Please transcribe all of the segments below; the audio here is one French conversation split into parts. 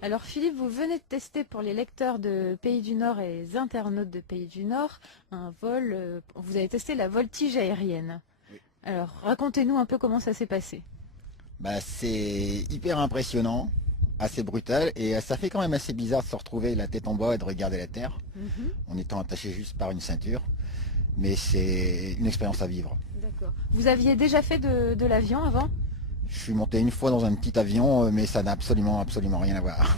Alors Philippe, vous venez de tester pour les lecteurs de Pays du Nord et les internautes de Pays du Nord un vol, vous avez testé la voltige aérienne. Oui. Alors racontez-nous un peu comment ça s'est passé. C'est hyper impressionnant, assez brutal, et ça fait quand même assez bizarre de se retrouver la tête en bas et de regarder la terre, en étant attaché juste par une ceinture. Mais c'est une expérience à vivre. D'accord. Vous aviez déjà fait de l'avion avant ? Je suis monté une fois dans un petit avion, mais ça n'a absolument rien à voir.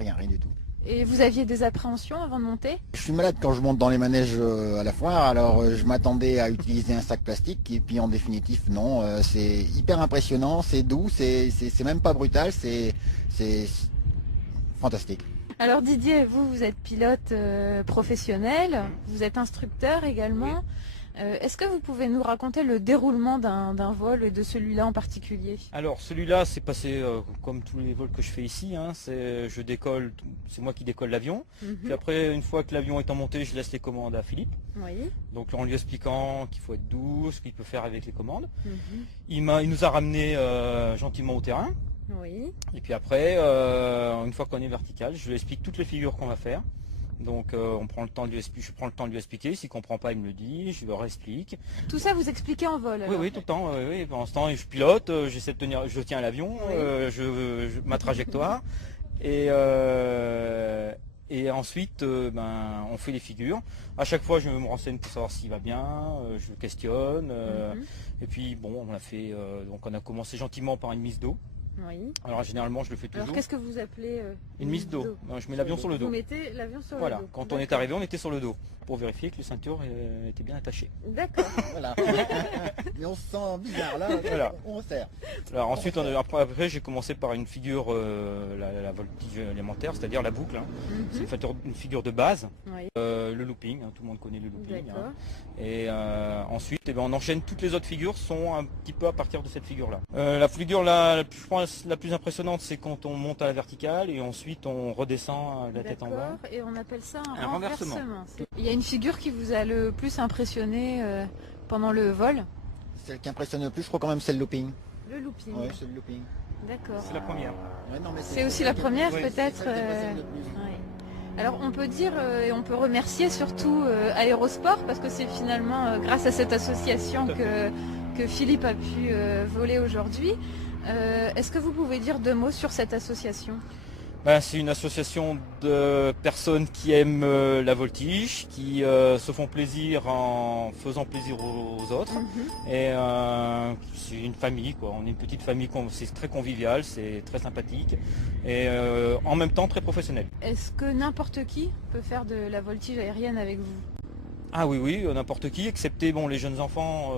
Rien du tout. Et vous aviez des appréhensions avant de monter ? Je suis malade quand je monte dans les manèges à la foire, alors je m'attendais à utiliser un sac plastique, et puis en définitive non, c'est hyper impressionnant, c'est doux, c'est même pas brutal, c'est fantastique. Alors Didier, vous êtes pilote professionnel, vous êtes instructeur également. Oui. Est-ce que vous pouvez nous raconter le déroulement d'un vol et de celui-là en particulier ? Alors celui-là c'est passé comme tous les vols que je fais ici, hein, je décolle, c'est moi qui décolle l'avion. Puis après, une fois que l'avion est en montée, je laisse les commandes à Philippe. Oui. Donc en lui expliquant qu'il faut être doux, ce qu'il peut faire avec les commandes. Il nous a ramené gentiment au terrain. Oui. Et puis après, une fois qu'on est vertical, je lui explique toutes les figures qu'on va faire. Donc je prends le temps de lui expliquer, s'il ne comprend pas il me le dit, je lui réexplique. Tout ça vous expliquez en vol alors? Oui, tout le temps, oui. Pendant ce temps je pilote, j'essaie de tenir, je tiens l'avion, ma trajectoire et ensuite on fait les figures. À chaque fois je me renseigne pour savoir s'il va bien, je questionne et puis bon on a fait, donc on a commencé gentiment par une mise d'eau. Oui. Alors généralement je le fais toujours. Alors qu'est-ce que vous appelez une mise d'eau? Je mets l'avion sur le dos. Vous mettez l'avion sur voilà. le dos. Quand on est arrivé, on était sur le dos pour vérifier que les ceintures étaient bien attachées. D'accord. Voilà. Mais on se sent bizarre là, voilà. on resserre. Alors ensuite, après j'ai commencé par une figure, la voltige élémentaire, c'est-à-dire la boucle. Hein. C'est une figure de base. Oui. Le looping, hein, tout le monde connaît le looping. Hein. Et ensuite, on enchaîne toutes les autres figures sont un petit peu à partir de cette figure-là. La figure la plus impressionnante, c'est quand on monte à la verticale et ensuite on redescend la tête en bas. Et on appelle ça un renversement. Il y a une figure qui vous a le plus impressionné pendant le vol? Celle qui impressionne le plus, je crois quand même, c'est le looping. Le looping. Oui, c'est le looping. D'accord. C'est la première. Ouais, c'est aussi la première, peut-être. Alors on peut dire et on peut remercier surtout Aérosport parce que c'est finalement grâce à cette association que Philippe a pu voler aujourd'hui. Est-ce que vous pouvez dire 2 mots sur cette association? C'est une association de personnes qui aiment la voltige, qui se font plaisir en faisant plaisir aux autres. Et c'est une famille, quoi. On est une petite famille, c'est très convivial, c'est très sympathique et en même temps très professionnel. Est-ce que n'importe qui peut faire de la voltige aérienne avec vous? Ah oui, n'importe qui, excepté les jeunes enfants,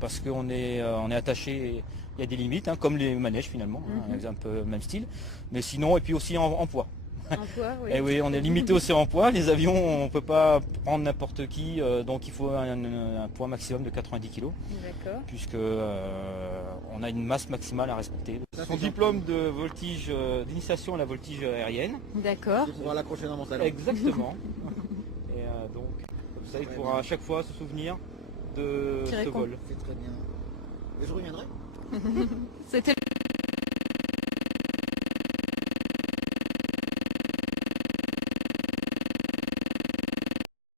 parce qu'on est attaché. Il y a des limites, hein, comme les manèges finalement, un peu le même style. Mais sinon, et puis aussi en poids. En poids, oui. Et oui, on est limité aussi en poids. Les avions, on ne peut pas prendre n'importe qui, donc il faut un poids maximum de 90 kg. D'accord. Puisque on a une masse maximale à respecter. Son diplôme de voltige, d'initiation à la voltige aérienne. D'accord. Je pourrai l'accrocher dans mon salon. Exactement. Et donc, comme ça, il pourra à chaque fois se souvenir de ce vol. C'est très bien. Et je reviendrai. C'était